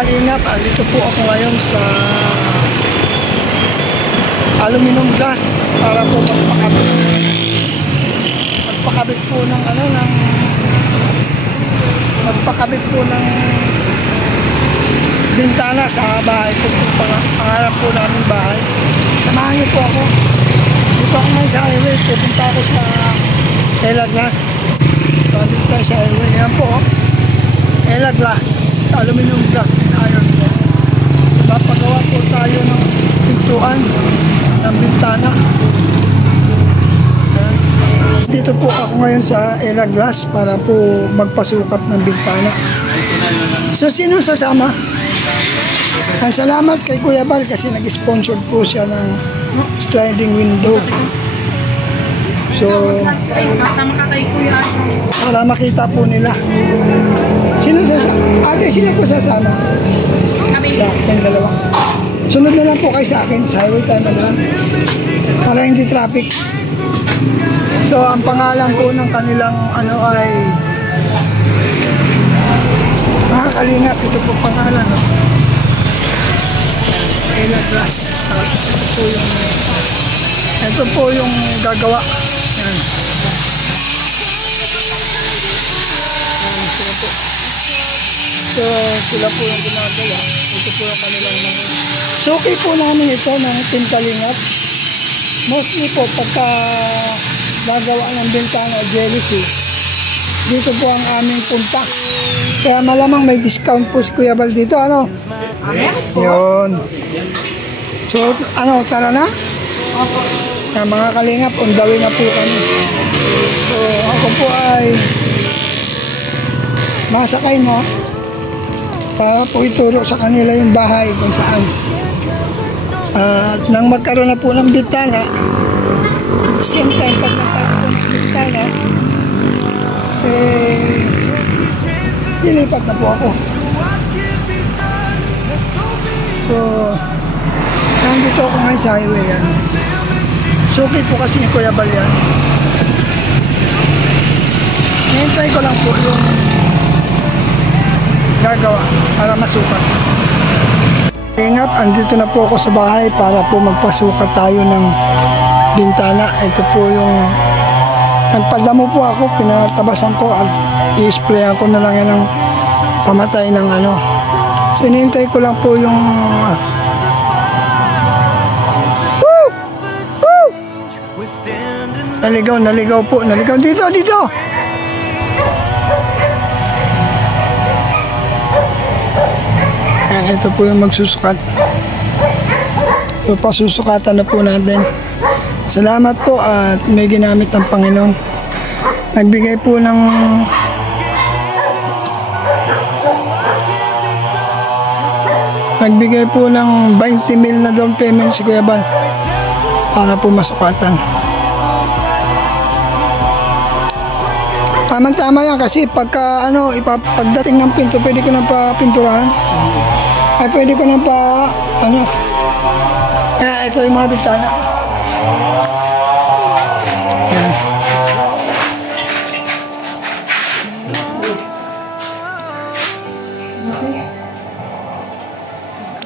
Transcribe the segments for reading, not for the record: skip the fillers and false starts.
kalingap, andito po ako ngayon sa aluminum glass para po magpakabit po ng bintana sa bahay ko. Pangarap po namin bahay. Samahan niyo po ako. Dito ako ngayon sa highway. Pupunta ako sa Ella Glass. So, dito tayo sa highway. Yan po. Ella Glass. Aluminum glass and iron. So, napagawa po tayo ng pintuan ng bintana. Dito po ako ngayon sa Ella Glass para po magpasukat ng bintana. So, sino sasama? Ang salamat kay Kuya Bal kasi nag-sponsor po siya ng sliding window. So, kasama ka kay Kuya para makita po nila. Sino sasama? Ate, sino po sasama? Kami. Siya, yung dalawa. Sunod na lang po kayo sa akin. Sa highway tayo madaan. Para hindi traffic. So, ang pangalan po ng kanilang ay mga kalingap. Ito po pangalan. Ella Glass. Ito po yung gagawa. Yan. Sila po. So, sila po yung ginagawa. Ito po yung kanilang mga. Suki po namin ito ng Team Kalingap. Mostly po pagka gagawa ng bintana o jellyfish, dito po ang aming punta. Kaya malamang may discount po si Kuya Bal dito. Ano? Yun. So, tara na? Mga kalingap, on the way na po kami. So, ako po ay masakay na para po ituro sa kanila yung bahay kung saan. At nang magkaroon na po ng bintana, same time pag magkaroon po ng bintana, nilipat na po ako. So, nandito ako ngayon sa highway yan. Suki po kasi ni Kuya Bal yan. Nihintay ko lang po yung gagawa para masukat. Ingap, andito na po ako sa bahay para po magpasukat tayo ng bintana. Ito po yung nagpadamo po ako, pinatabasan ko at i-sprayan ko na lang yan ng pamatay ng So, inihintay ko lang po yung naligaw po, dito. Ayan, ito po yung magsusukat. So, pasusukatan na po natin. Salamat po at may ginamit ng Panginoon. Nagbigay po ng Nagbigay po ng 20 mil na down payment si Kuya Bal para po masukatan. Tama-tama yan kasi pagka pagdating ng pinto, pwede ko na pa pinturahan. Ay pwede ko na pa ito yung mga bintana. Yan.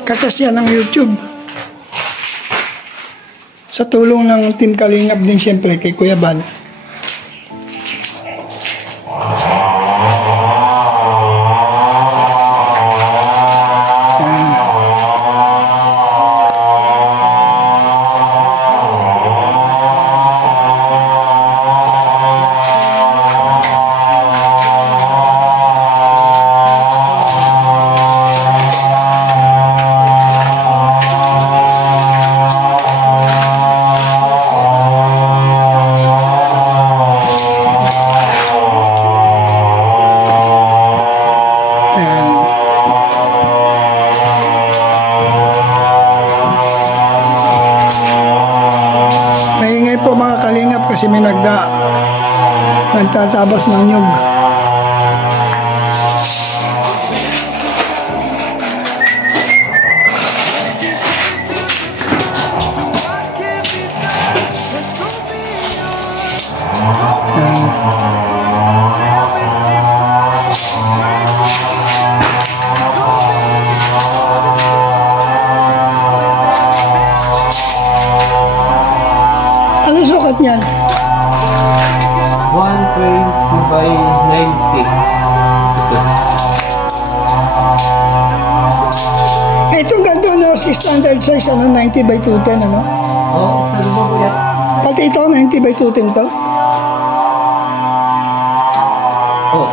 Katas yan ng YouTube. Sa tulong ng Team Kalingap din siyempre kay Kuya Bal. Kasi may nagtatabas ng nyug. sukat niyan? 120 by 90. Ito. Ito ganito, no? Standard size, ano? 90 by 210, ano? Oo, ano ba po yan? Pati ito, 90 by 210 to. Oo.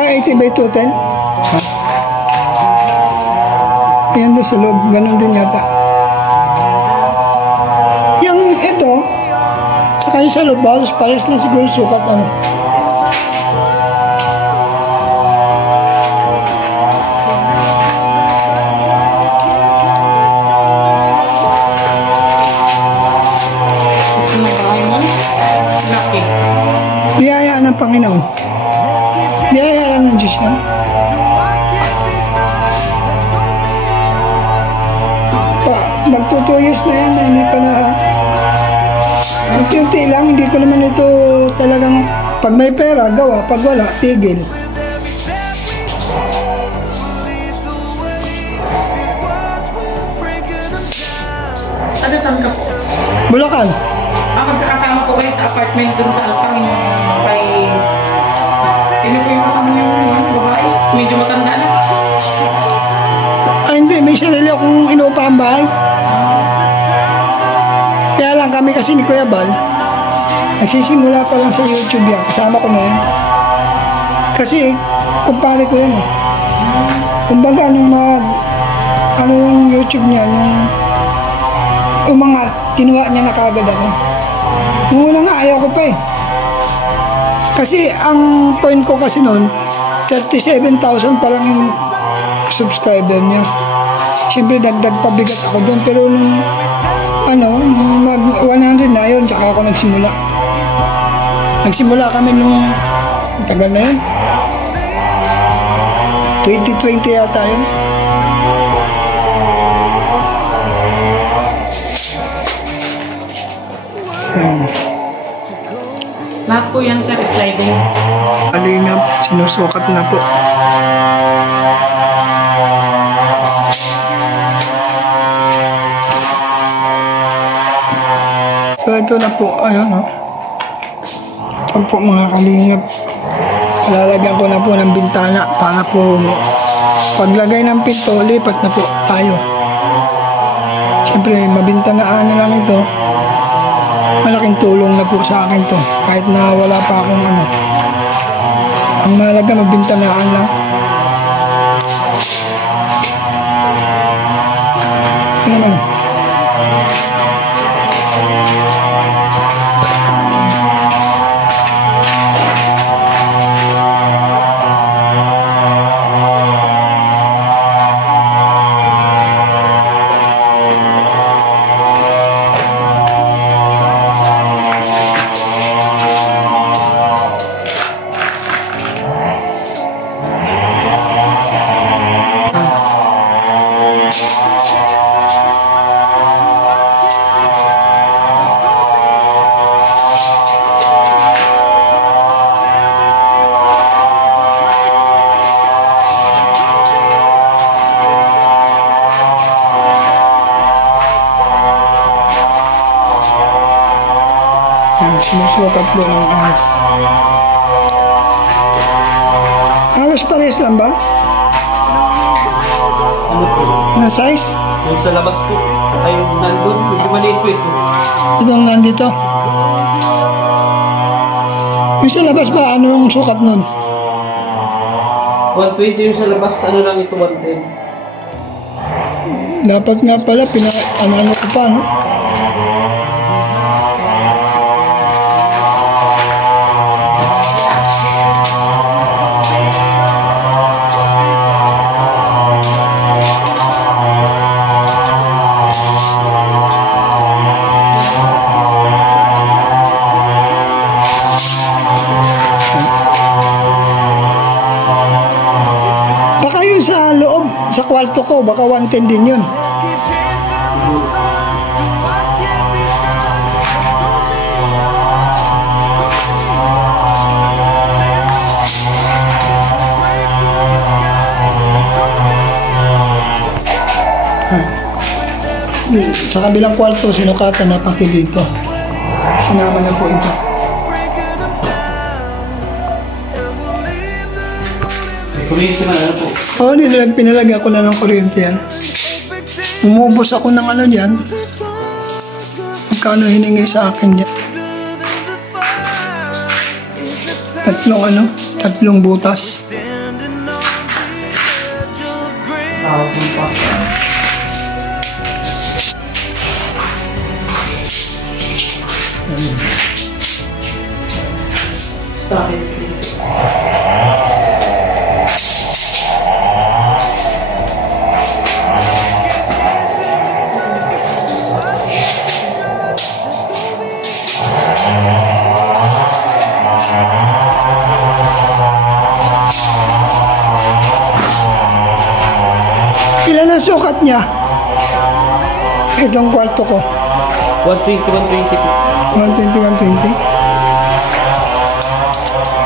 Ah, 80 by 210? Ayan doon sa loob, ganun din yata. Yung ito, saka yung sa loob, halos pares lang siguro sukat, ano. Gusto mo bahay mo? Laki. Biyayaan ng Panginoon. Biyayaan ng Diyos yan. Magto 2 years na yan, hindi pa na. Unti-unti lang, hindi ko naman ito talagang, pag may pera, gawa, pag wala, tigil. Ano, saan ka po? Bulacan. Magkakasama po kayo sa apartment dun sa Alpang kay... Sino po yung kasama niyo yung babae? Medyo matanda na. Ay hindi, may sarili akong inuupahang bahay. Kaya lang kami kasi ni Kuya Bal, nagsisimula pa lang sa YouTube yan. Kasama ko na yun. Kasi, kumpare ko yun eh. Kumbaga, nung ano yung YouTube niya, nung umangat, kinuha niya na kagad ako. Nung una nga, ayaw ko pa eh. Kasi, ang point ko kasi noon, 37,000 pa lang yung subscriber niya. Siyempre, dagdag pabigat ako doon. Pero nung, mag 100 na yun, tsaka ako nagsimula. Nagsimula kami nung, tagal na yun. 2020 yata yun. Lahat po yan, sir, sliding. Alingap, sinusukat na po. So ito na po, ayun o. Ito po mga kalingap. Lalagyan ko na po ng bintana para po paglagay ng pinto, lipat na po tayo. Siyempre, mabintanaan na lang ito. Malaking tulong na po sa akin to. Kahit na wala pa akong ano. Ang mahalaga, mabintanaan lang. Ano naman? Sinusukat po ng ahas. Halos pares lang ba? Ano po? Na size? Yung sa labas po. Ay, nandun. Medyo maliit po ito. Itong nandito. Yung sa labas ba, ano yung sukat nun? 120 yung sa labas. Ano lang ito, 110. Dapat nga pala, ano ko pa, no? Baka yun sa loob, sa kwarto ko, baka 110 din yun. Sa kabilang kwarto, sinukatan na pati dito. Sinama na po ito. Kuryente na ano po. Oo, pinalagyan ko na ng kuryente yan. Umubos ako ng ano dyan. Magkano hiningi sa akin dyan? Tatlong butas. Stop it. Ilan ang sukat niya? Itong kwarto ko. 120, 120 po. 120, 120.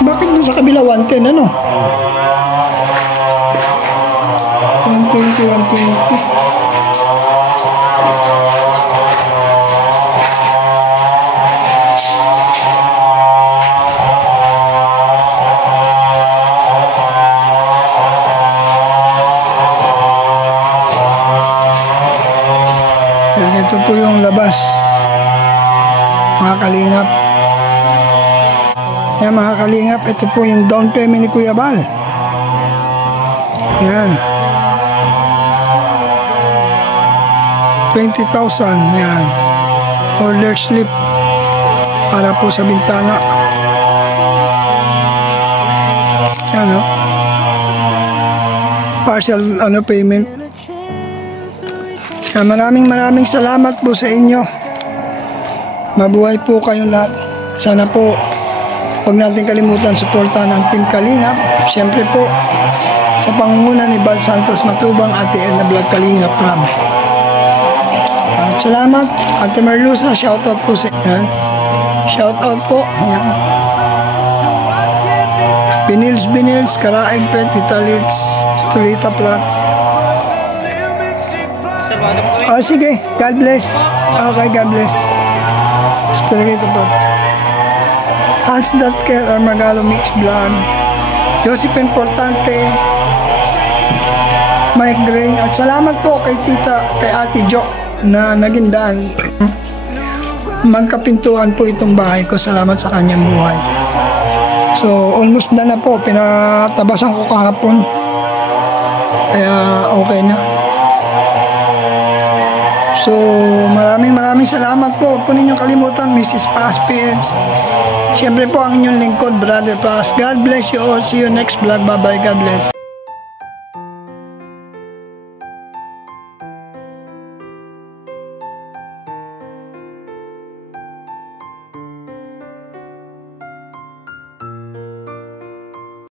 Bakit doon sa kabila 110, ano? 120, 120. Ito po yung labas, mga kalingap. Yan mga kalingap, ito po yung down payment ni Kuya Bal. Yan, 20,000. Yan, order slip para po sa bintana. Yan, no? Partial payment. Maraming salamat po sa inyo. Mabuhay po kayong lahat. Sana po huwag natin kalimutan suportahan ang Team Kalingap. Siyempre po sa pangunguna ni Bal Santos Matubang, Ate Edna Vlog Kalingap Ram. Salamat Ate Marlusa, shoutout po sa inyo. Shoutout po. Ayan. Binils, Karaig Pet, Italits, Stolita Prats. Oh, sige. God bless. Okay, God bless. Straight up. Hans Datker, Armagalo Mix Vlog. Joseph Importante. Mike Grain. At salamat po kay Ate Jo na naging daan. Magkapintuan po itong bahay ko. Salamat sa kanyang buhay. So, almost na po. Pinatabasan ko kahapon. Kaya, okay na. So, maraming salamat po. Huwag po ninyong kalimutan, Mrs. Paspins. Siyempre po ang inyong lingkod, Brother Pas. God bless you all. See you next vlog. Bye-bye. God bless.